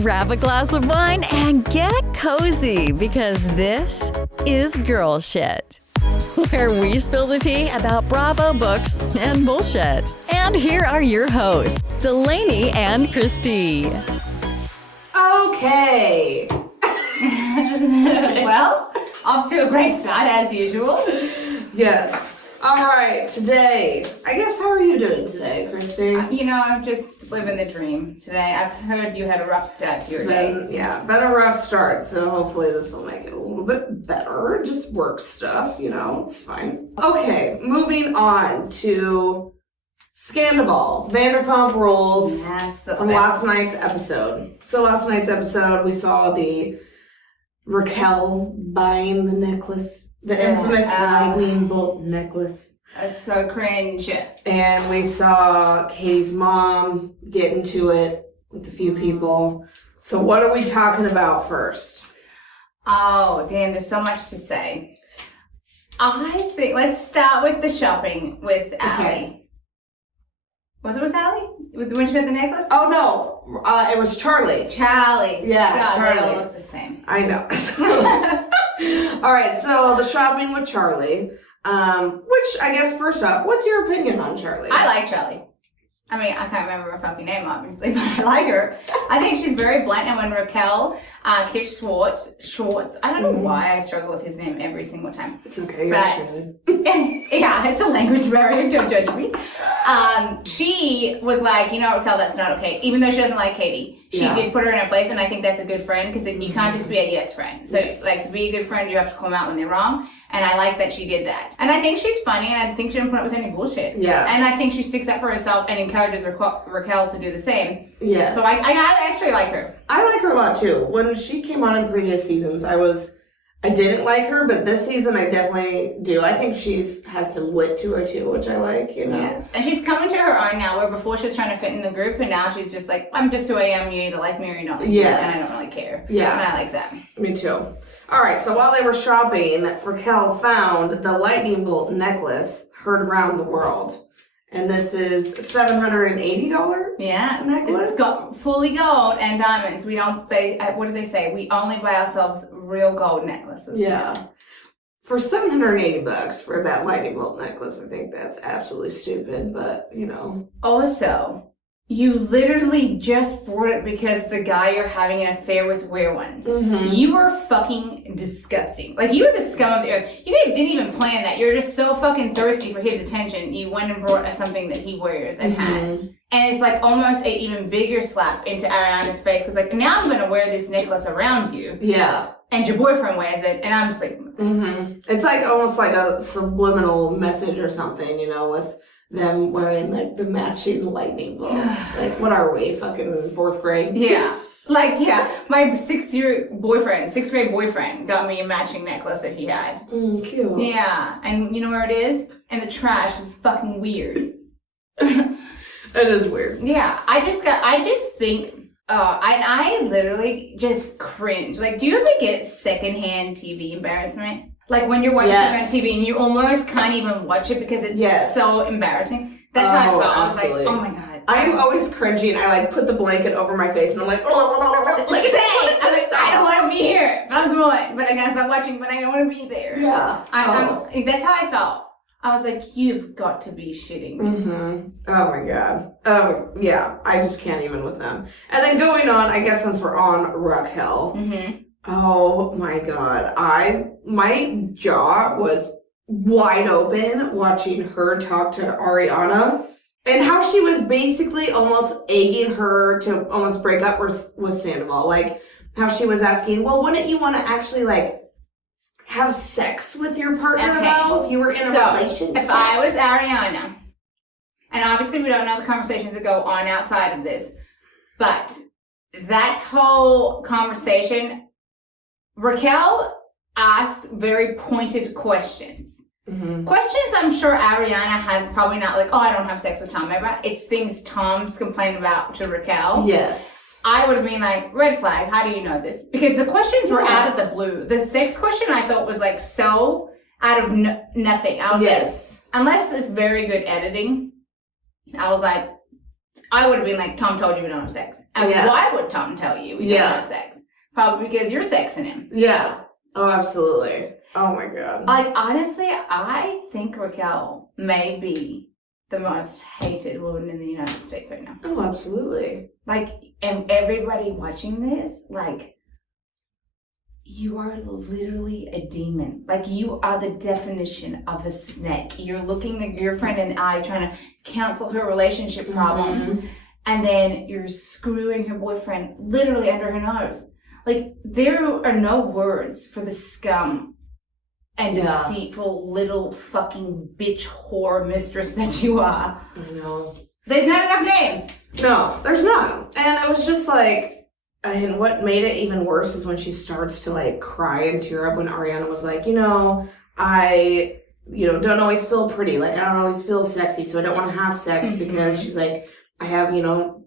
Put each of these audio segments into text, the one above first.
grab a glass of wine and get cozy because this is Girl Shit, where we spill the tea about Bravo books and bullshit. And here are your hosts, Delaney and Christy. Okay. Well, off to a great start as usual. Yes. All right. Today, I guess, how are you doing today, Christy? I'm just living the dream today. I've heard you had a rough start to your day. Yeah, been a rough start, so hopefully this will make it a little bit better. Just work stuff, it's fine. Okay, moving on to Sandoval, Vanderpump Rules from last night's episode. So last night's episode, we saw the Raquel buying the necklace. The infamous lightning bolt necklace. That's so cringe. And we saw Katie's mom get into it with a few people. So what are we talking about first? Oh, damn, there's so much to say. I think, let's start with the shopping with Allie. Okay. Was it with Allie? When she had the necklace? Oh, no. It was Charli. Charli. Yeah, God, Charli. they all look the same. I know. All right, so the shopping with Charli, which I guess first off, what's your opinion on Charli? I like Charli. I mean, I can't remember her fucking name, obviously, but I like her. I think she's very blunt, and when Raquel, Kish Schwartz, I don't know why I struggle with his name every single time. It's okay, yeah, it's a language barrier, don't judge me. She was like, Raquel, that's not okay. Even though she doesn't like Katie, she did put her in her place, and I think that's a good friend, because you can't just be a yes friend. So, to be a good friend, you have to call them out when they're wrong. And I like that she did that. And I think she's funny, and I think she didn't put up with any bullshit. Yeah. And I think she sticks up for herself and encourages Raquel to do the same. Yes. So I actually like her. I like her a lot, too. When she came on in previous seasons, I didn't like her, but this season I definitely do. I think has some wit to her, too, which I like, Yes. And she's coming to her own now, where before she was trying to fit in the group, and now she's just like, I'm just who I am, you either like me or you don't like me, and I don't really care. Yeah. And I like that. Me too. All right, so while they were shopping, Raquel found the lightning bolt necklace heard around the world. And this is $780 necklace? It's got fully gold and diamonds. What do they say? We only buy ourselves real gold necklaces. Yeah. For $780 for that lightning bolt necklace, I think that's absolutely stupid, but, Also, you literally just bought it because the guy you're having an affair with wear one. Mm-hmm. You are fucking disgusting. Like, you are the scum of the earth. You guys didn't even plan that. You're just so fucking thirsty for his attention. You went and brought something that he wears and has. And it's like almost an even bigger slap into Ariana's face, because like, now I'm going to wear this necklace around you. Yeah. And your boyfriend wears it, and I'm just like... It's like almost like a subliminal message or something, with them wearing like the matching lightning bolts. Like, what are we, fucking fourth grade? Yeah. My sixth grade boyfriend got me a matching necklace that he had. Cute. Yeah. And you know where it is? In the trash. It's fucking weird. It is weird. Yeah. I just think, I literally just cringe. Like, do you ever get secondhand TV embarrassment? Like when you're watching something on TV and you almost can't even watch it because it's so embarrassing. That's how I felt. Absolutely. I was like, oh my God. I am always cringing. I put the blanket over my face and I'm like, I don't want to be here. That's what. But I gotta stop watching, but I don't want to be there. Yeah. That's how I felt. I was like, you've got to be shitting me. Oh my God. Oh yeah. I just can't even with them. And then going on, I guess since we're on Raquel. Oh my God. My jaw was wide open watching her talk to Ariana and how she was basically almost egging her to almost break up with Sandoval. Like how she was asking, well, wouldn't you want to actually like have sex with your partner though if you were in a relationship? If I was Ariana, and obviously we don't know the conversations that go on outside of this, but that whole conversation, Raquel asked very pointed questions. Questions I'm sure Ariana has probably not like, oh, I don't have sex with Tom ever. It's things Tom's complained about to Raquel. Yes. I would have been like, red flag, how do you know this? Because the questions were out of the blue. The sex question I thought was like so out of nothing. I was like, unless it's very good editing, I was like, I would have been like, Tom told you we don't have sex. And why would Tom tell you we don't have sex? Probably because you're sexing him. Yeah. Oh, absolutely. Oh my God. Like, honestly, I think Raquel may be the most hated woman in the United States right now. Oh, absolutely. Like, and everybody watching this, like, you are literally a demon. Like, you are the definition of a snake. You're looking at your friend in the eye trying to counsel her relationship problems, and then you're screwing her boyfriend literally under her nose. Like, there are no words for the scum and deceitful little fucking bitch whore mistress that you are. I know. There's not enough names. No, there's not. And it was just like, and what made it even worse is when she starts to like cry and tear up when Ariana was like, I don't always feel pretty. Like, I don't always feel sexy, so I don't want to have sex because she's like, I have,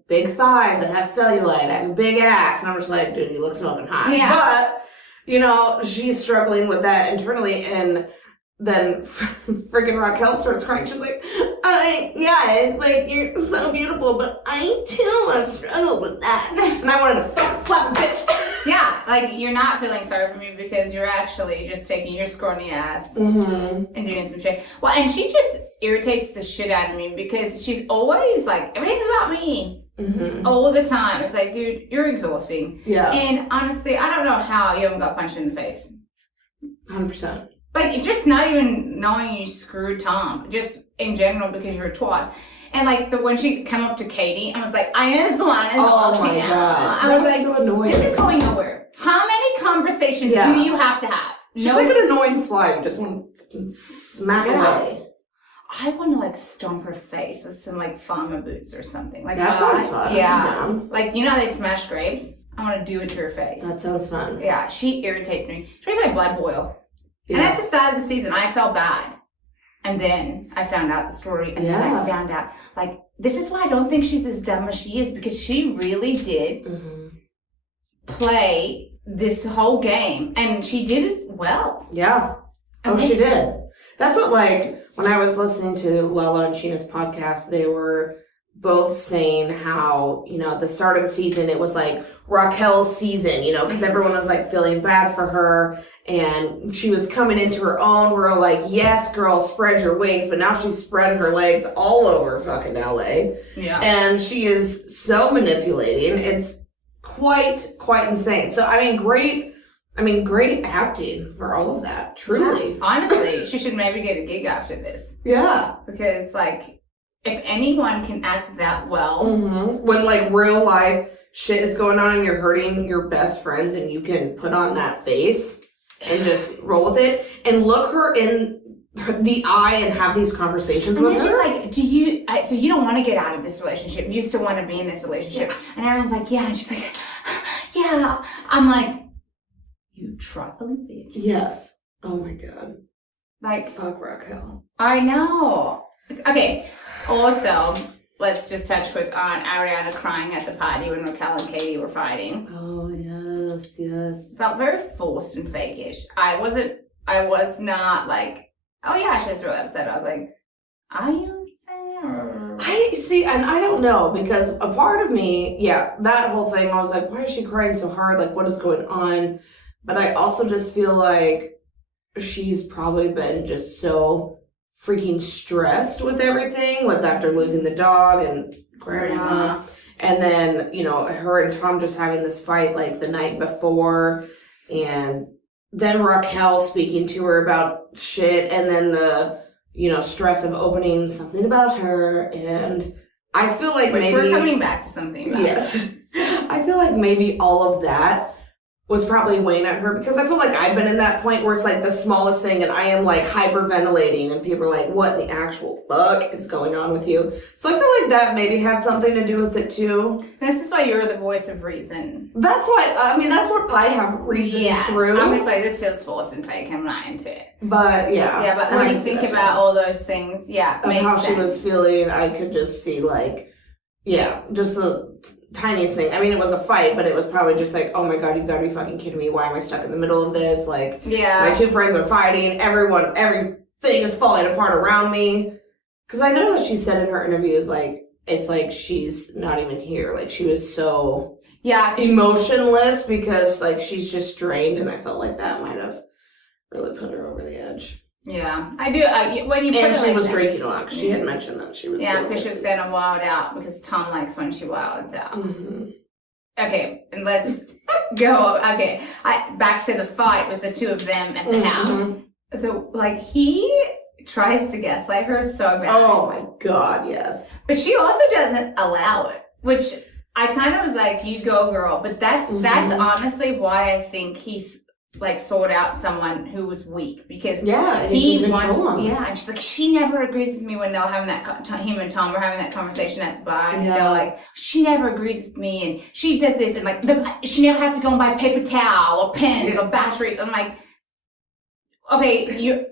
big thighs, I have cellulite, I have a big ass. And I'm just like, dude, you look smoking hot. Yeah. But, she's struggling with that internally. And then freaking Raquel starts crying. She's like, you're so beautiful, but I too have struggled with that. And I wanted to fucking slap a bitch. Yeah, like, you're not feeling sorry for me because you're actually just taking your scrawny ass and doing some shit. Well, and she just irritates the shit out of me because she's always like, everything's about me. All the time. It's like, dude, you're exhausting. Yeah. And honestly, I don't know how you haven't got punched in the face. 100%. Like, just not even knowing you screwed Tom. Just in general because you're a twat. And like, when she came up to Katie, I was like, I know this one is oh my God. I was like, so annoying. This is going nowhere. How many conversations do you have to have? She's like an annoying fly. You just want to smack away. I want to like stomp her face with some like farmer boots or something. Like, that sounds fun. Yeah. Like, they smash grapes? I want to do it to her face. That sounds fun. Yeah, she irritates me. She makes my blood boil. Yeah. And at the start of the season, I felt bad. And then I found out the story, and then I found out, like, this is why I don't think she's as dumb as she is, because she really did play this whole game, and she did it well. Yeah. Oh, she did. That's what, like, when I was listening to Lala and Sheena's podcast, they were both saying how, at the start of the season, it was like Raquel's season, because everyone was like feeling bad for her and she was coming into her own. We're like, yes, girl, spread your wings. But now she's spread her legs all over fucking LA. Yeah. And she is so manipulating. It's quite insane. So, great acting for all of that. Truly. Yeah. Honestly, she should maybe get a gig after this. Yeah. Because, like, if anyone can act that well. When, like, real life shit is going on and you're hurting your best friends and you can put on that face and just roll with it and look her in the eye and have these conversations with her. And she's like, so you don't want to get out of this relationship. You still want to be in this relationship. Yeah. And everyone's like, yeah. And she's like, yeah. I'm like, you trifling bitch. Yes. Oh my God. Like, fuck Raquel. I know. Okay. Also, let's just touch quick on Ariana crying at the party when Raquel and Katie were fighting. Oh, yes. Felt very forced and fakeish. I was not like, oh yeah, she's really upset. I was like, are you upset? I see, and I don't know, because a part of me, that whole thing, I was like, why is she crying so hard? Like, what is going on? But I also just feel like she's probably been just so freaking stressed with everything, with after losing the dog and grandma. And then, her and Tom just having this fight like the night before. And then Raquel speaking to her about shit. And then the, stress of opening something about her. And I feel like Which we're coming back to something about. Yes. I feel like maybe all of that was probably weighing at her, because I feel like I've been in that point where it's like the smallest thing and I am like hyperventilating and people are like, what the actual fuck is going on with you? So I feel like that maybe had something to do with it too. This is why you're the voice of reason. That's why, that's what I have reasoned through. I'm just like, this feels forced and fake. I'm not into it. But yeah. But when you think about all those things, of how she was feeling, I could just see like, just the tiniest thing. It was a fight, but it was probably just like, oh my God, you've got to be fucking kidding me. Why am I stuck in the middle of this? Like, my two friends are fighting. Everything is falling apart around me. Because I know that she said in her interviews, like, it's like she's not even here. Like, she was so emotionless because, like, she's just drained, and I felt like that might have really put her over the edge. Yeah, I do. When you put and it she like was that, drinking a lot. She had mentioned that she was. Yeah, because she was gonna wild out because Tom likes when she wilds out. Mm-hmm. Okay, and let's go. Okay, back to the fight with the two of them at the house. He tries to gaslight her so bad. Oh my god, yes. But she also doesn't allow it, which I kind of was like, "You go, girl." But that's honestly why I think he's like sought out someone who was weak because he wants and she's like, she never agrees with me when they're having that him and Tom were having that conversation at the bar and they're like, she never agrees with me and she does this and like she never has to go and buy paper towel or pens or batteries. I'm like, okay,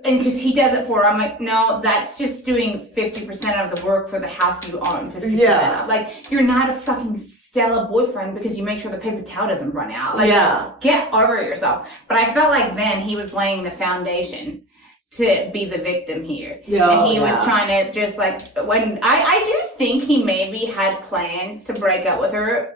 and because he does it for her, I'm like, no, that's just doing 50% of the work for the house you own. 50% of. Like, you're not a fucking stellar boyfriend because you make sure the paper towel doesn't run out. Like, get over yourself. But I felt like then he was laying the foundation to be the victim here. And he was trying to just like, when I do think he maybe had plans to break up with her.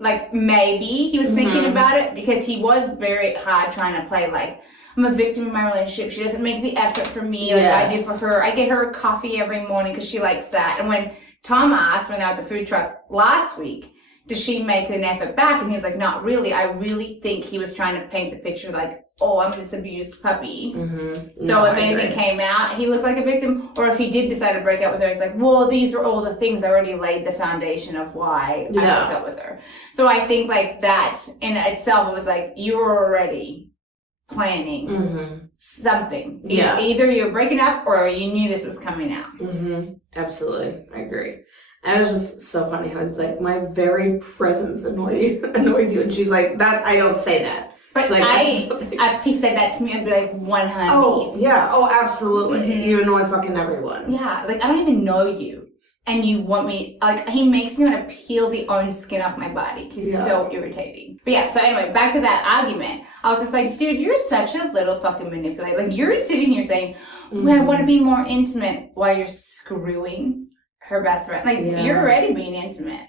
Like, maybe he was thinking about it because he was very hard trying to play like, I'm a victim in my relationship. She doesn't make the effort for me like I did for her. I get her coffee every morning because she likes that. And when Tom asked when they were at the food truck last week, does she make an effort back? And he was like, not really. I really think he was trying to paint the picture like, oh, I'm this abused puppy. So if anything came out, he looked like a victim. Or if he did decide to break up with her, it's like, well, these are all the things I already laid the foundation of why I broke up with her. So I think like that in itself, it was like, you were already planning something. Either you're breaking up or you knew this was coming out. Absolutely. I agree. And it was just so funny how it's like, my very presence annoys you. And she's like, that I don't say that. But like, if he said that to me, I'd be like, 100. Oh, yeah. Oh, absolutely. You annoy fucking everyone. Yeah. Like, I don't even know you. And you want me, like, he makes me want to peel the orange skin off my body. He's so irritating. But yeah, so anyway, back to that argument. I was just like, dude, you're such a little fucking manipulator. Like, you're sitting here saying, well, I want to be more intimate while you're screwing her best friend. Like, you're already being intimate.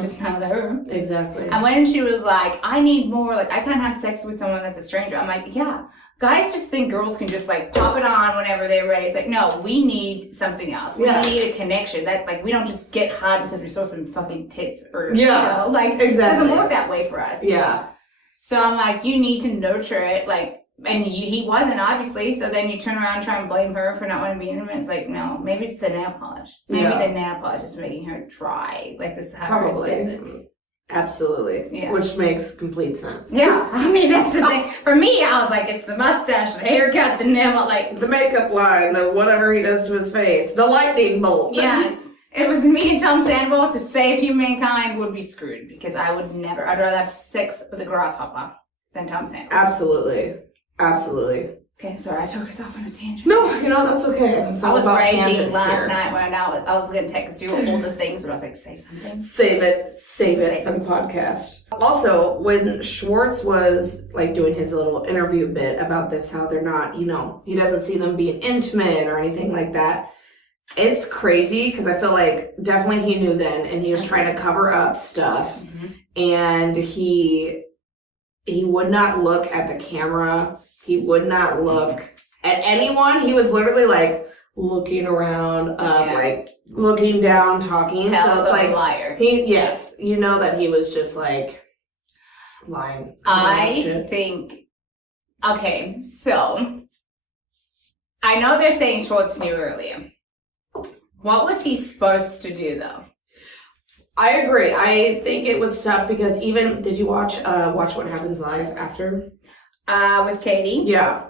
Just not with her. Exactly. And when she was like, I need more, like, I can't have sex with someone that's a stranger. I'm like, yeah. Guys just think girls can just like pop it on whenever they're ready. It's like, no, we need something else. We need a connection. That like we don't just get hard because we saw some fucking tits or you know, like it doesn't work that way for us. So I'm like, you need to nurture it, like, and he wasn't obviously. So then you turn around and try and blame her for not wanting to be intimate. It's like, no, maybe it's the nail polish. Maybe the nail polish is making her try. Like this is how probably. her does it. Absolutely. Which makes complete sense. Yeah. I mean, that's the thing. For me, I was like, it's the mustache, the haircut, the nail, like... the makeup line, the whatever he does to his face, the lightning bolt. Yes. It was me and Tom Sandoval to save humankind would be screwed because I would never... I'd rather have sex with a grasshopper than Tom Sandoval. Absolutely. Absolutely. Okay, sorry, I took us off on a tangent. No, you know, that's okay. It's I was raging last night when I was going to text you all the things, but I was like, save something. Save it for the podcast. Also, when Schwartz was like doing his little interview bit about this, how they're not, you know, he doesn't see them being intimate or anything like that. It's crazy because I feel like definitely he knew then and he was trying to cover up stuff and he would not look at the camera. He would not look at anyone. He was literally like looking around, like looking down, talking. So it's like liar. Yes, you know that he was just like lying. I think. Okay, so I know they're saying Schwartz knew earlier. What was he supposed to do though? I agree. I think it was tough because even did you watch What Happens Live after? With Katie? Yeah.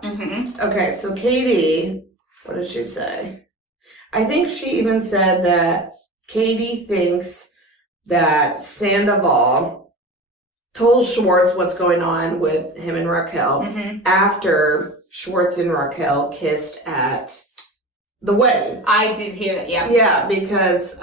Okay, so Katie, what did she say? I think she even said that Katie thinks that Sandoval told Schwartz what's going on with him and Raquel after Schwartz and Raquel kissed at the wedding. I did hear that, yeah. Yeah, because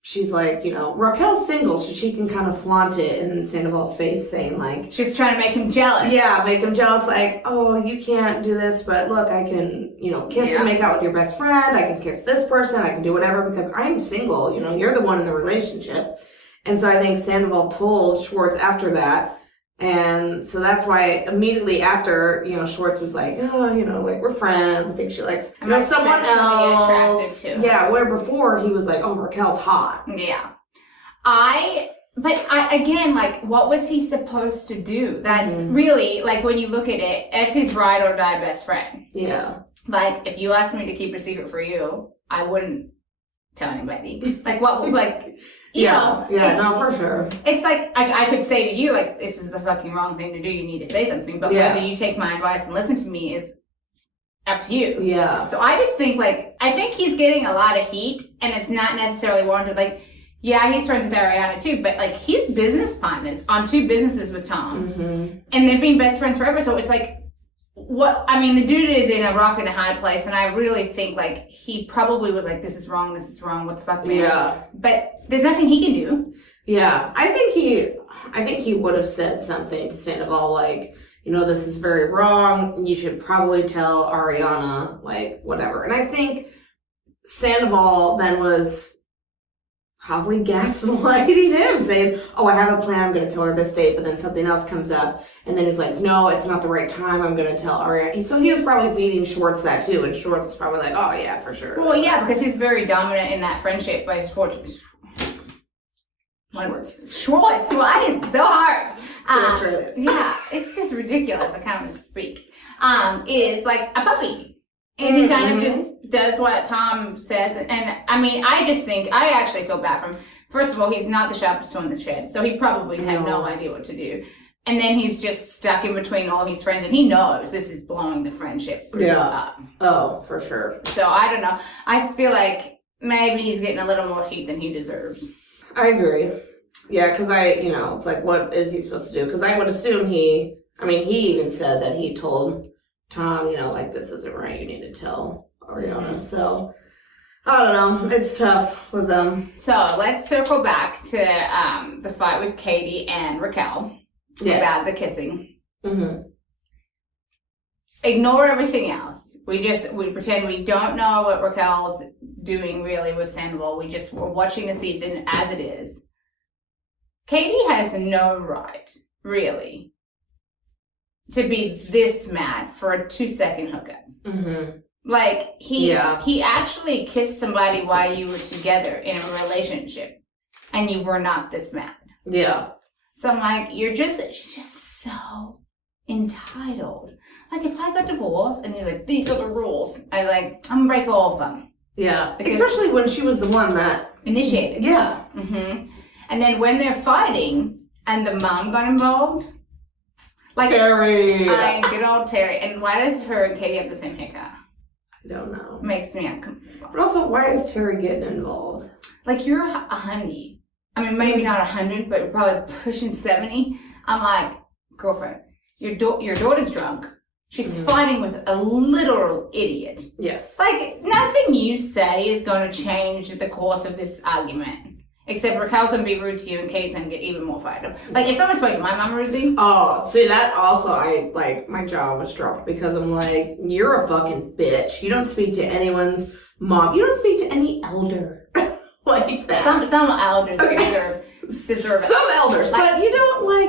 she's like, you know, Raquel's single, so she can kind of flaunt it in Sandoval's face, saying like, she's trying to make him jealous. Yeah, make him jealous, like, oh, you can't do this, but look, I can, you know, kiss and make out with your best friend, I can kiss this person, I can do whatever because I'm single, you know, you're the one in the relationship. And so I think Sandoval told Schwartz after that, and so that's why immediately after, you know, Schwartz was like, oh, you know, like, we're friends. I think she likes, you know, someone else. Attracted to yeah, where before he was like, oh, Raquel's hot. Yeah. But again, like, what was he supposed to do? That's really, like, when you look at it, it's his ride or die best friend. Yeah. Like, if you asked me to keep a secret for you, I wouldn't tell anybody. Like, what, like... You know, no, for sure. It's like, I could say to you, like, this is the fucking wrong thing to do. You need to say something. But whether you take my advice and listen to me is up to you. Yeah. So I just think, like, I think he's getting a lot of heat, and it's not necessarily warranted. Like, yeah, he's friends with Ariana too, but, like, he's business partners on 2 businesses with Tom. And they've been best friends forever. So it's like, what, I mean, the dude is in a rock and a hard place, and I really think, like, he probably was like, this is wrong, what the fuck, man? Yeah. But there's nothing he can do. Yeah. I think he would have said something to Sandoval, like, you know, this is very wrong, you should probably tell Ariana, like, whatever. And I think Sandoval then was probably gaslighting him, saying, oh, I have a plan, I'm going to tell her this date, but then something else comes up, and then he's like, no, it's not the right time, I'm going to tell Ariana. So he was probably feeding Schwartz that too, and Schwartz was probably like, oh, yeah, for sure. Well, yeah, because he's very dominant in that friendship by Schwartz. Why is it so hard? Yeah, it's just ridiculous. I can't even speak. Is like a puppy. And he kind of just does what Tom says. And I mean, I just think, I actually feel bad for him. First of all, he's not the sharpest tool in the shed, so he probably had no idea what to do. And then he's just stuck in between all his friends, and he knows this is blowing the friendship up. Oh, for sure. So I don't know. I feel like maybe he's getting a little more heat than he deserves. I agree. Yeah, because it's like, what is he supposed to do? Because I would assume he even said that he told Tom, like, this isn't right, you need to tell Ariana. So, I don't know. It's tough with them. So, let's circle back to the fight with Katie and Raquel about the kissing. Ignore everything else. We pretend we don't know what Raquel's doing really with Sandoval. We're watching the season as it is. Katie has no right, really, to be this mad for a 2-second hookup. Like, he actually kissed somebody while you were together in a relationship, and you were not this mad. Yeah. So I'm like, she's just so entitled. Like, if I got divorced and he was like, these are the rules, I'm gonna break all of them. Yeah. Especially when she was the one that initiated. Yeah. And then when they're fighting and the mom got involved, like Terry. Good old Terry. And why does her and Katie have the same haircut? I don't know. Makes me uncomfortable. But also, why is Terry getting involved? Like, you're 100. I mean, maybe not 100, but you're probably pushing 70. I'm like, girlfriend, your daughter's drunk. She's fighting with a literal idiot. Yes. Like, nothing you say is going to change the course of this argument. Except Raquel's going to be rude to you and Katie's going to get even more fired up. Like, if someone spoke to my mom rudely. Oh, see, that also, my jaw was dropped because I'm like, you're a fucking bitch. You don't speak to anyone's mom. You don't speak to any elder like that. Some elders deserve it. Some elders, like, but you don't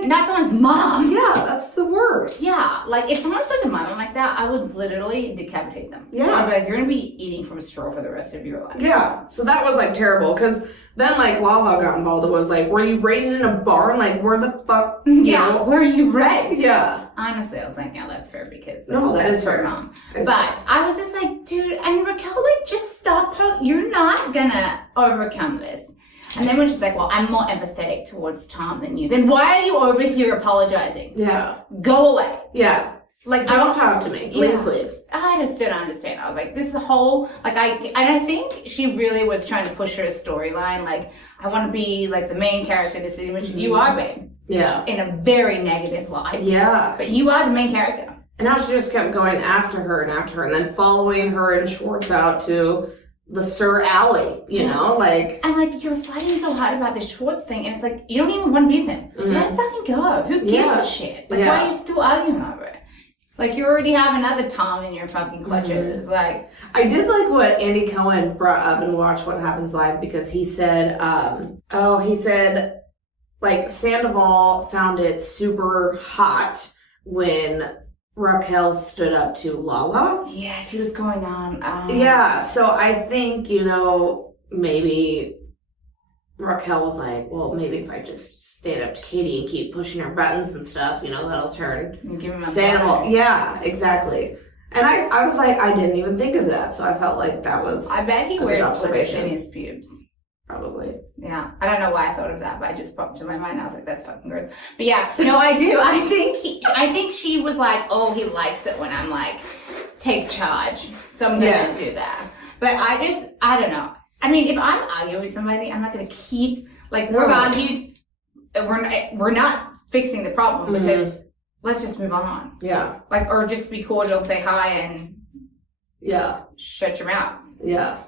not someone's mom. Yeah, that's the worst. Yeah, like, if someone spoke to my mom like that, I would literally decapitate them. Yeah. I'd be like, you're going to be eating from a straw for the rest of your life. Yeah, so that was, terrible, because then, Lala got involved. It was were you raised in a barn? Where the fuck? Yeah, where are you raised? Yeah. Honestly, I was like, yeah, that's fair, because that is fair. Mom. But I was just like, dude, and Raquel, just stop. You're not going to overcome this. And then we're just like, well, I'm more empathetic towards Tom than you. Then why are you over here apologizing? Yeah. Go away. Yeah. Don't talk to me. Please leave. I just didn't understand. I was like, this whole, I think she really was trying to push her storyline. I want to be, the main character of this city, which you are, babe. Yeah. In a very negative light. Yeah. But you are the main character. And now she just kept going after her, and then following her and Schwartz out to the Sir Alley, you know, like. And like, you're fighting so hard about this Schwartz thing, and it's like, you don't even want to be with him. Let it fucking go. Who gives a shit? Like, why are you still arguing over it? Like, you already have another Tom in your fucking clutches. Like, I did like what Andy Cohen brought up and Watch What Happens Live, because he said, like, Sandoval found it super hot when Raquel stood up to Lala. yes, he was going on. Yeah, so I think, you know, maybe Raquel was like, well, maybe if I just stand up to Katie and keep pushing her buttons and stuff, you know, that'll turn Give him a Sandoval. Yeah, exactly. And I was like, I didn't even think of that, so I felt like that was I bet he a good wears glitters observation. in his pubes. Probably. Yeah, I don't know why I thought of that, but I just popped into my mind. I was like, "That's fucking gross." But yeah, no, I do. I think she was like, "Oh, he likes it when I'm like, take charge." So I'm gonna do that. But I don't know. I mean, if I'm arguing with somebody, I'm not gonna keep like we've argued. We're not fixing the problem because let's just move on. Yeah. Like, or just be cordial and say hi and shut your mouth. Yeah.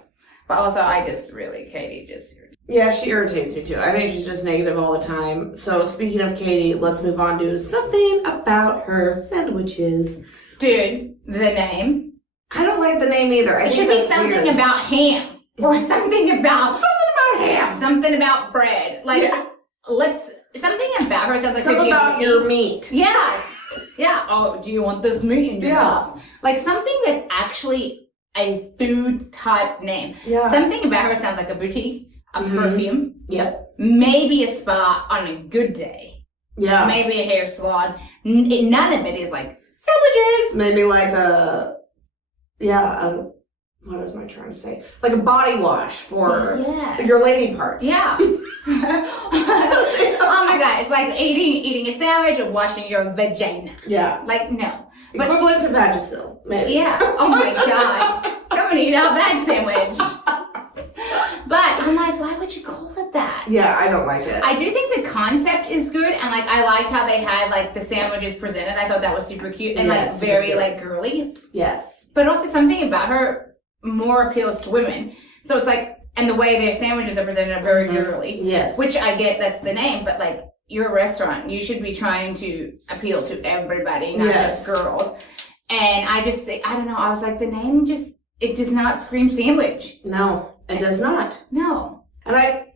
But also, Katie just. Yeah, she irritates me too. I think she's just negative all the time. So speaking of Katie, let's move on to something about her sandwiches. Dude, the name. I don't like the name either. It should be something about ham. Or something about ham. Something about bread. Like, something about her sounds like something about your meat. Yes. Yeah. Oh, do you want this meat in your mouth? Like something that's actually a food type name. Yeah. Something about her sounds like a boutique, a perfume. Yep. Maybe a spa on a good day. Yeah. Maybe a hair salon. None of it is like sandwiches. Maybe like what was I trying to say? Like a body wash for your lady parts. Yeah. Oh my God. It's like eating a sandwich or washing your vagina. Yeah. Like, no. But, equivalent to Vagisil, maybe. Yeah. Oh my God. Come and eat our vag sandwich. But I'm like, why would you call it that? Yeah, I don't like it. I do think the concept is good, and like I liked how they had like the sandwiches presented. I thought that was super cute and like very like girly. Yes. But also something about her more appeals to women. So it's like, and the way their sandwiches are presented are very girly. Yes. Which I get, that's the name, but like you're a restaurant, you should be trying to appeal to everybody, not just girls. And I just think, I don't know, I was like, the name it does not scream sandwich. No, it does not. No. And I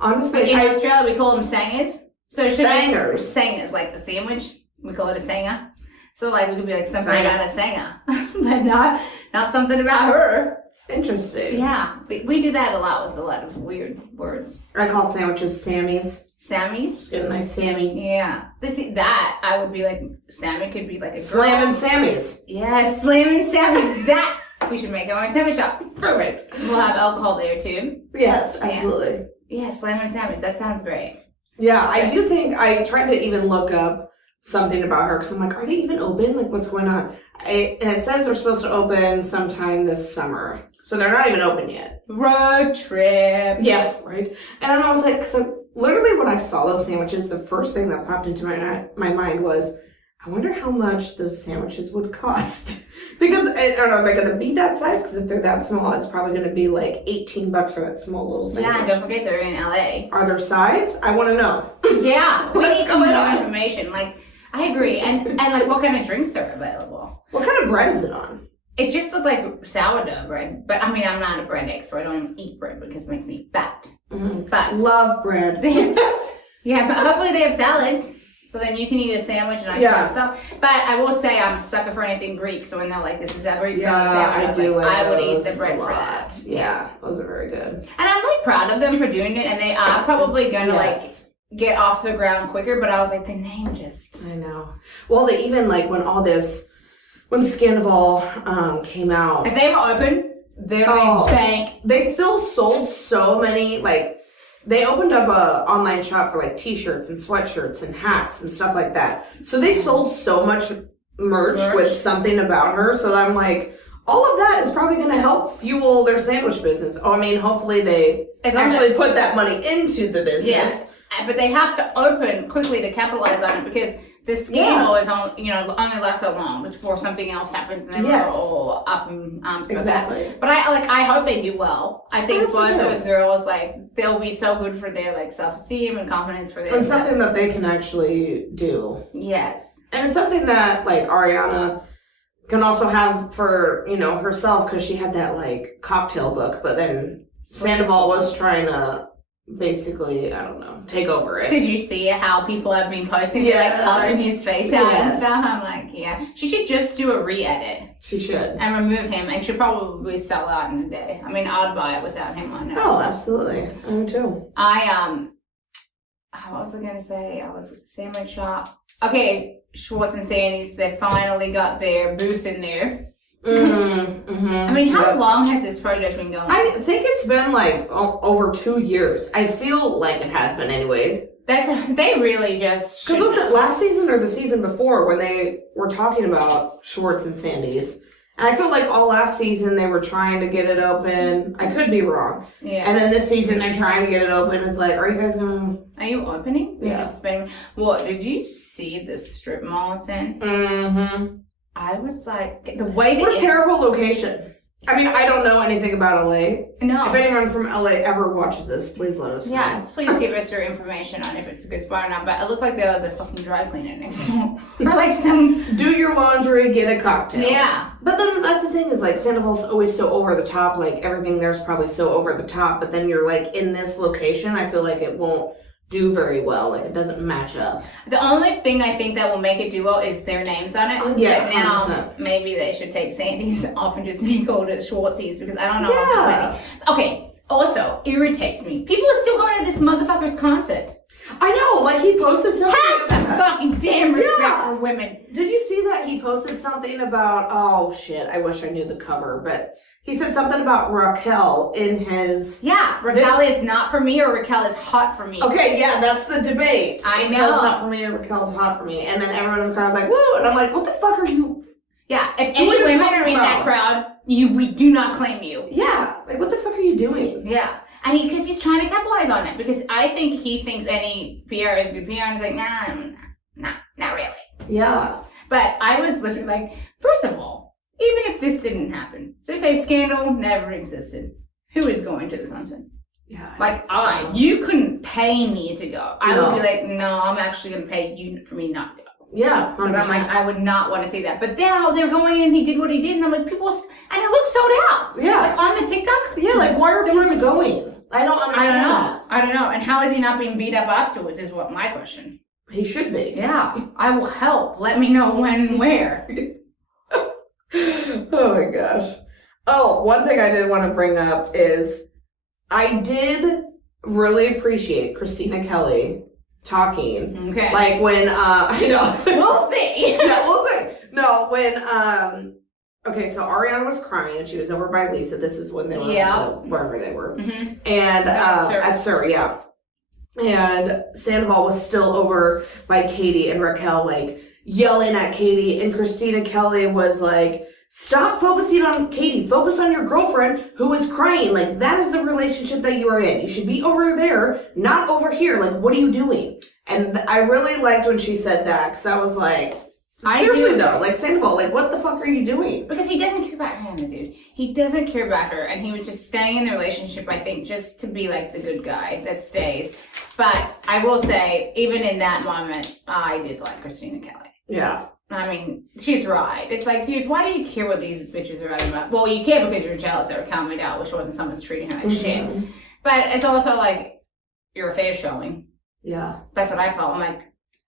honestly, but in Australia, we call them sangers. So it should sangers. Be sangers, like a sandwich. We call it a sanger. So like, we could be like something about a sanger, but not something about her. Interesting. Yeah, we do that a lot with a lot of weird words. I call sandwiches Sammys. Sammys? Just get a nice Sammy. Yeah. That, I would be like, Sammy could be like a Slamming girl. Sammys. Yeah, slamming Sammys. That, we should make our own sandwich shop. Perfect. We'll have alcohol there too. Yes, absolutely. Yeah, slamming Sammys. That sounds great. Yeah, I do think I tried to even look up something about her because I'm like, are they even open? Like, what's going on? And it says they're supposed to open sometime this summer. So they're not even open yet. Road trip. Yeah, right. And I was like, so literally when I saw those sandwiches, the first thing that popped into my mind was, I wonder how much those sandwiches would cost. Because, I don't know, are they going to be that size? Because if they're that small, it's probably going to be like $18 for that small little sandwich. Yeah, and don't forget they're in LA. Are there sides? I want to know. Yeah, we What's need some going more on? information. Like, I agree. And like, what kind of drinks are available? What kind of bread is it on? It just looked like sourdough bread. But I mean, I'm not a bread expert. I don't even eat bread because it makes me fat. Mm-hmm. But love bread. yeah, but hopefully they have salads. So then you can eat a sandwich and I can have salad. But I will say I'm a sucker for anything Greek. So when they're like, this is a Greek salad sandwich, I would eat the bread for that. Yeah, those are very good. And I'm really proud of them for doing it. And they are probably going to like get off the ground quicker. But I was like, the name just... I know. Well, they even like when Sandoval came out. If they were open, they're in bank. They still sold so many, like, they opened up a online shop for like t-shirts and sweatshirts and hats and stuff like that. So they sold so much merch with something about her. So I'm like, all of that is probably going to help fuel their sandwich business. Oh, I mean, hopefully they actually put that money into the business. Yes, but they have to open quickly to capitalize on it because This scandal is only lasts so long before something else happens, and then we're all up in arms about that. But I hope they do well. I think both of those girls, like, they'll be so good for their, like, self-esteem and confidence for their... And something that they can actually do. Yes. And it's something that, like, Ariana can also have for, you know, herself, because she had that, like, cocktail book, but then Sandoval was trying to basically, I don't know, take over it. Did you see how people have been posting like coloring his face out and stuff? I'm like, yeah. She should just do a re-edit. She should. And remove him, and she'll probably sell out in a day. I mean, I'd buy it without him on it. Oh, absolutely. I would too. What was I gonna say? I was sandwich shop. Okay, Schwartz and Sandy's, they finally got their booth in there. I mean, how long has this project been going? I think it's been like over 2 years. I feel like it has been anyways. They really just... Because was it last season or the season before when they were talking about Schwartz and Sandy's? And I feel like all last season they were trying to get it open. I could be wrong. Yeah. And then this season they're trying to get it open. It's like, are you guys gonna... Are you opening? Yeah. You're just spending... What, did you see the strip mall it's in? Mm-hmm. I was like, the way that... What a terrible location. I mean, I don't know anything about LA. No. If anyone from LA ever watches this, please let us know. Yeah, please give us your information on if it's a good spot or not. But it looked like there was a fucking dry cleaner next door. Or like some... Do your laundry, get a cocktail. Yeah. But then that's the thing is, like, Sandoval's always so over the top. Like, everything there's probably so over the top. But then you're, like, in this location, I feel like it won't do very well. Like, it doesn't match up. The only thing I think that will make it do well is their names on it. Yeah, but now 100%. Maybe they should take Sandy's off and just be called it Schwartzy's, because I don't know how many. Okay, also irritates me. People are still going to this motherfucker's concert. I know, like, he posted something. Have some fucking damn respect for women. Did you see that he posted something about, oh shit, I wish I knew the cover, but he said something about Raquel in his... Yeah, Raquel is not for me or Raquel is hot for me. Okay, yeah, that's the debate. I know. Raquel's not for me or Raquel's hot for me. And then everyone in the crowd's like, woo! And I'm like, what the fuck are you... Yeah, if any women are in that crowd, we do not claim you. Yeah, like, what the fuck are you doing? Yeah. And because he's trying to capitalize on it. Because I think he thinks any PR is good PR. And he's like, nah, not really. Yeah. But I was literally like, first of all, even if this didn't happen, so say scandal never existed, who is going to the concert? Yeah. Like, you couldn't pay me to go. I would be like, no, I'm actually going to pay you for me not to go. Yeah. Because I'm like, I would not want to see that. But now they're going in, he did what he did, and I'm like, and it looks sold out. Yeah. Like on the TikToks. Yeah, like, why are people going? I don't understand. I don't know. And how is he not being beat up afterwards is what my question. He should be. Yeah. I will help. Let me know when and where. Oh my gosh. Oh, one thing I did want to bring up is I did really appreciate Christina Kelly talking. Okay. Like when, I know. We'll see. Yeah, we'll see. No, when, okay, so Ariana was crying and she was over by Lisa. This is when they were wherever they were. Mm-hmm. And at Sur, yeah. And Sandoval was still over by Katie and Raquel, like, yelling at Katie. And Christina Kelly was like, stop focusing on Katie. Focus on your girlfriend who is crying. Like, that is the relationship that you are in. You should be over there, not over here. Like, what are you doing? And I really liked when she said that, because I was like, seriously though, like, Sandoval, like, what the fuck are you doing? Because he doesn't care about Hannah, dude. He doesn't care about her, and he was just staying in the relationship, I think, just to be, like, the good guy that stays. But I will say, even in that moment, I did like Christina Kelly. Yeah. I mean, she's right. It's like, dude, why do you care what these bitches are writing about? Well, you care because you're jealous that Raquel made out, which wasn't someone's treating her like shit. But it's also like, your face showing. Yeah. That's what I felt. I'm like,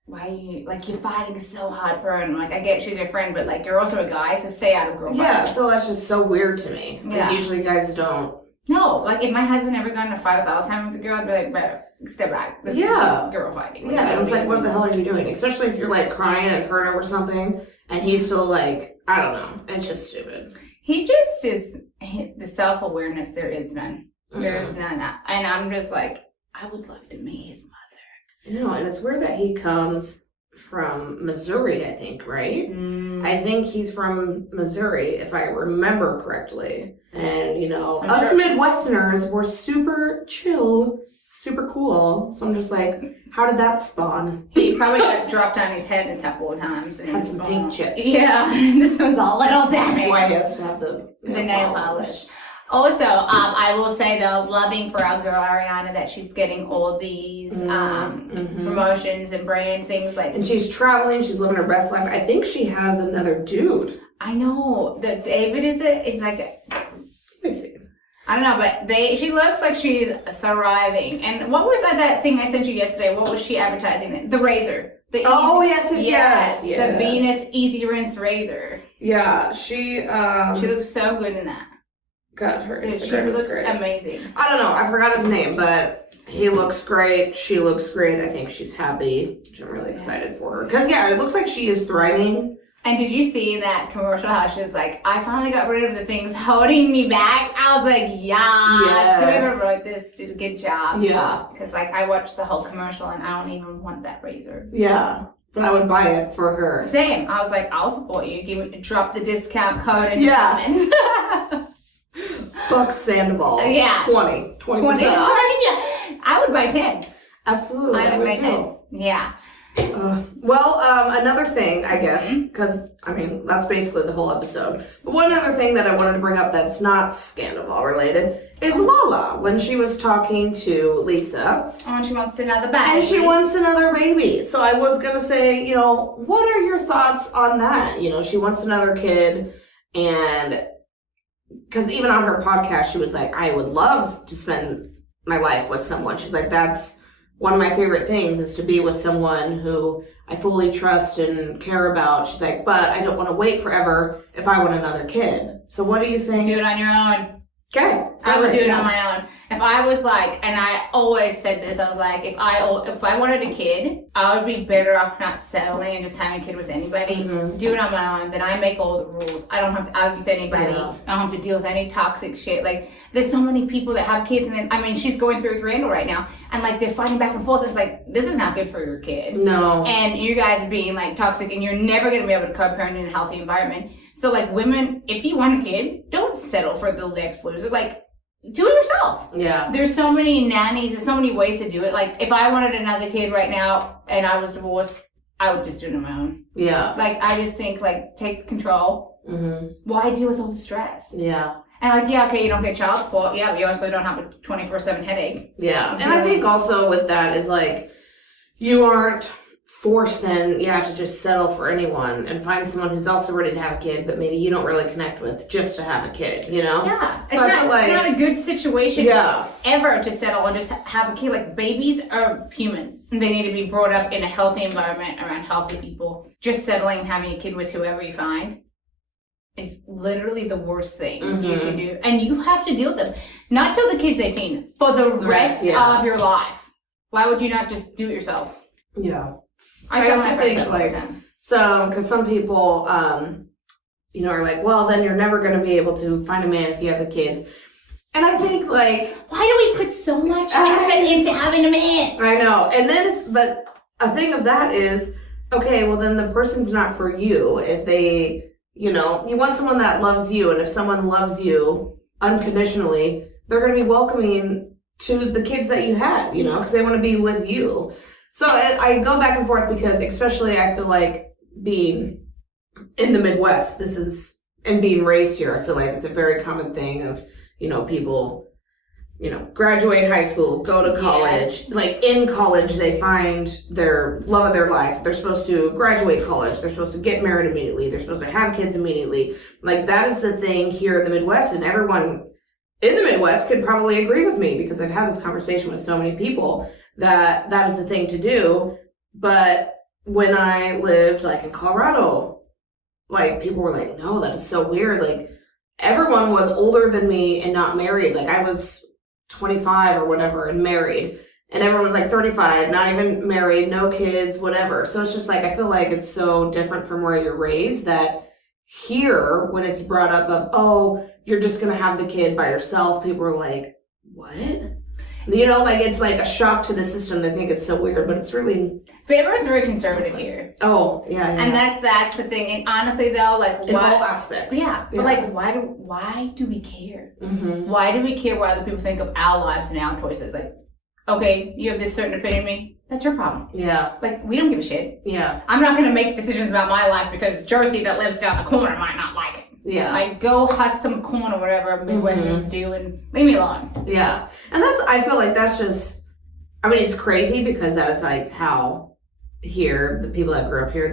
why are you, like, you're fighting so hard for her, and like, I get she's your friend, but like, you're also a guy, so stay out of girl fights. Yeah, so that's just so weird to me. Like, yeah. Usually guys don't. No, like, if my husband ever got in a fight with I was having with a girl, I'd be like, better step back. This is girl fighting. Like, yeah, and it's like, what the hell are you doing? Especially if you're like crying and hurt over something, and he's still like, I don't know. It's just stupid. He just is, the self-awareness, there is none. There is none. And I'm just like, I would love to meet his mother. No, and it's weird that he comes from Missouri, I think, right? I think he's from Missouri, if I remember correctly. And, you know, I'm us sure. Midwesterners were super chill, super cool. So I'm just like, how did that spawn? He probably got dropped on his head a couple of times. And Had some paint chips. Yeah, this one's a little damaged. That's why he has to have the nail polish. Also, I will say though, loving for our girl Ariana that she's getting all these promotions and brand things like. And she's traveling. She's living her best life. I think she has another dude. I know that David is like. Let me see. I don't know, but she looks like she's thriving. And what was that thing I sent you yesterday? What was she advertising? The razor. Yes. The Venus Easy Rinse razor. Yeah, she looks so good in that. God, her Dude, Instagram she is looks great. amazing. I don't know. I forgot his name, but he looks great. She looks great. I think she's happy, which I'm really excited for her. Because, yeah, it looks like she is thriving. And did you see that commercial how she was like, I finally got rid of the things holding me back? I was like, yes. Whoever wrote this did a good job. Yeah. Because, like, I watched the whole commercial and I don't even want that razor. Yeah. But I would buy it for her. Same. I was like, I'll support you. Drop the discount code in the Yeah. comments. Fuck Sandoval. Yeah. 20%. Yeah. I would buy 10. Absolutely. I would buy 10. Yeah. Another thing, I guess, because, I mean, that's basically the whole episode. But one other thing that I wanted to bring up that's not Sandoval related is Lala, when she was talking to Lisa. Oh, and she wants another baby. And she wants another baby. So I was going to say, you know, what are your thoughts on that? You know, she wants another kid, and because even on her podcast, she was like, I would love to spend my life with someone. She's like, that's one of my favorite things is to be with someone who I fully trust and care about. She's like, but I don't want to wait forever if I want another kid. So what do you think? Do it on your own. Okay. I would do it on my own. If I was like, and I always said this, I was like, if I wanted a kid, I would be better off not settling and just having a kid with anybody. Mm-hmm. Do it on my own. Then I make all the rules. I don't have to argue with anybody. Yeah. I don't have to deal with any toxic shit. Like, there's so many people that have kids, and then, I mean, she's going through with Randall right now, and like, they're fighting back and forth. It's like, this is not good for your kid. No. And you guys are being like toxic, and you're never going to be able to co-parent in a healthy environment. So like, women, if you want a kid, don't settle for the next loser. Like, do it yourself. Yeah. There's so many nannies, there's so many ways to do it. Like, if I wanted another kid right now and I was divorced, I would just do it on my own. Yeah. Like, I just think, like, take control. Mm-hmm. Why deal with all the stress? Yeah. And like, yeah, okay, you don't get child support. Yeah, but you also don't have a 24/7 headache. Yeah. And I think also with that is like, you aren't forced then, to just settle for anyone and find someone who's also ready to have a kid, but maybe you don't really connect with just to have a kid, you know? Yeah. So It's not a good situation Yeah. ever to settle and just have a kid. Like, babies are humans. They need to be brought up in a healthy environment around healthy people. Just settling and having a kid with whoever you find is literally the worst thing you can do. And you have to deal with them. Not till the kid's 18. For the rest of your life. Why would you not just do it yourself? Yeah. I also tell my think, friends that all the like, time. because some people, are like, well, then you're never going to be able to find a man if you have the kids. And I think, like, why do we put so much effort into having a man? I know. And then but a thing of that is, okay, well, then the person's not for you. If they, you want someone that loves you. And if someone loves you unconditionally, they're going to be welcoming to the kids that you had, because they want to be with you. So I go back and forth because especially I feel like being in the Midwest, and being raised here, I feel like it's a very common thing of, people, graduate high school, go to college. Yes. Like in college, they find their love of their life. They're supposed to graduate college. They're supposed to get married immediately. They're supposed to have kids immediately. Like that is the thing here in the Midwest, and everyone in the Midwest could probably agree with me because I've had this conversation with so many people that is the thing to do. But when I lived like in Colorado, like people were like, no, that is so weird. Like everyone was older than me and not married. Like I was 25 or whatever and married, and everyone was like 35, not even married, no kids, whatever. So it's just like, I feel like it's so different from where you're raised that here, when it's brought up of, oh, you're just going to have the kid by yourself, people are like, what? You know, like, it's like a shock to the system. They think it's so weird, but it's really... But everyone's very conservative here. Oh, yeah. And that's the thing. And honestly, though, like... In all aspects. Yeah. But, like, why do we care? Mm-hmm. Why do we care what other people think of our lives and our choices? Like, okay, you have this certain opinion of me. That's your problem. Yeah. Like, we don't give a shit. Yeah. I'm not going to make decisions about my life because Jersey that lives down the corner might not like it. Yeah. Like, go husk some corn or whatever Midwesterners do and leave me alone. Yeah. And I feel like that's just, I mean, it's crazy because that is like how here, the people that grew up here,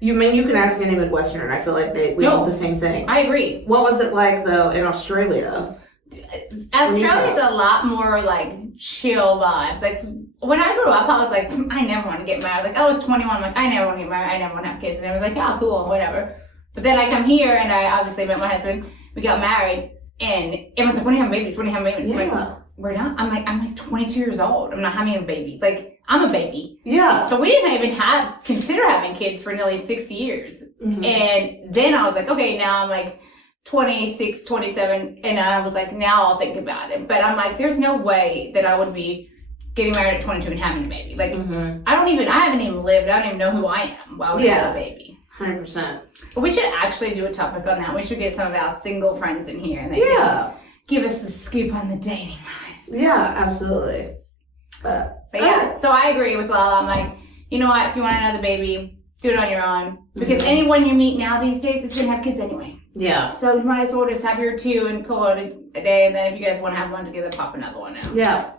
you can ask any Midwesterner and I feel like we all have the same thing. I agree. What was it like, though, in Australia? Australia's a lot more, like, chill vibes. Like, when I grew up, I was like, I never want to get married. Like, I was 21, I'm like, I never want to get married. I never want to have kids. And I was like, oh, cool, whatever. But then I come here, and I obviously met my husband. We got married, and everyone's like, when are you having babies? When are you having babies? Yeah. I'm like, we're not. I'm like 22 years old. I'm not having a baby. Like, I'm a baby. Yeah. So we didn't even consider having kids for nearly 6 years. Mm-hmm. And then I was like, okay, now I'm like 26, 27, and I was like, now I'll think about it. But I'm like, there's no way that I would be getting married at 22 and having a baby. Like, I haven't even lived. I don't even know who I am. Why would I have a baby? 100%. But we should actually do a topic on that. We should get some of our single friends in here and they can give us the scoop on the dating life. Yeah, absolutely. But yeah, so I agree with Lala. I'm like, you know what? If you want another baby, do it on your own. Because anyone you meet now these days is going to have kids anyway. Yeah. So you might as well just have your 2 and call it a day. And then if you guys want to have one together, pop another one out. Yeah.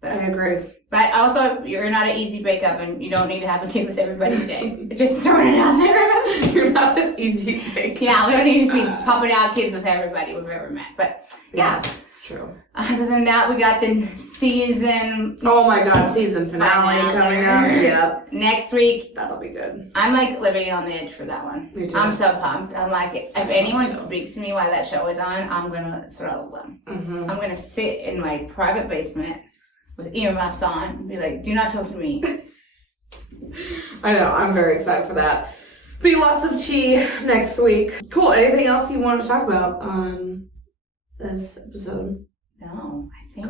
But, I agree. But also, you're not an easy bake up and you don't need to have a kid with everybody today. Just throwing it out there. You're not an easy bake up. Yeah, we don't need to be popping out kids with everybody we've ever met. But yeah. It's true. Other than that, we got the season. Oh my God, season finale coming up. Yep. Next week. That'll be good. I'm like living on the edge for that one. Me too. I'm so pumped. I'm like, if anyone speaks to me while that show is on, I'm going to throttle them. Mm-hmm. I'm going to sit in my private basement with earmuffs on and be like, do not talk to me. I know. I'm very excited for that. Be lots of tea next week. Cool. Anything else you want to talk about on this episode? No, I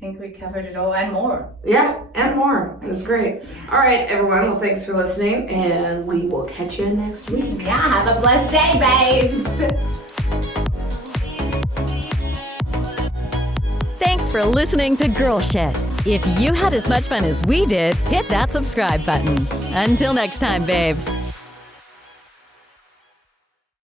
think we covered it all and more. Yeah, and more. It was great. All right, everyone. Well, thanks for listening, and we will catch you next week. Yeah, have a blessed day, babes. Thanks for listening to Girl Shit. If you had as much fun as we did, hit that subscribe button. Until next time, babes.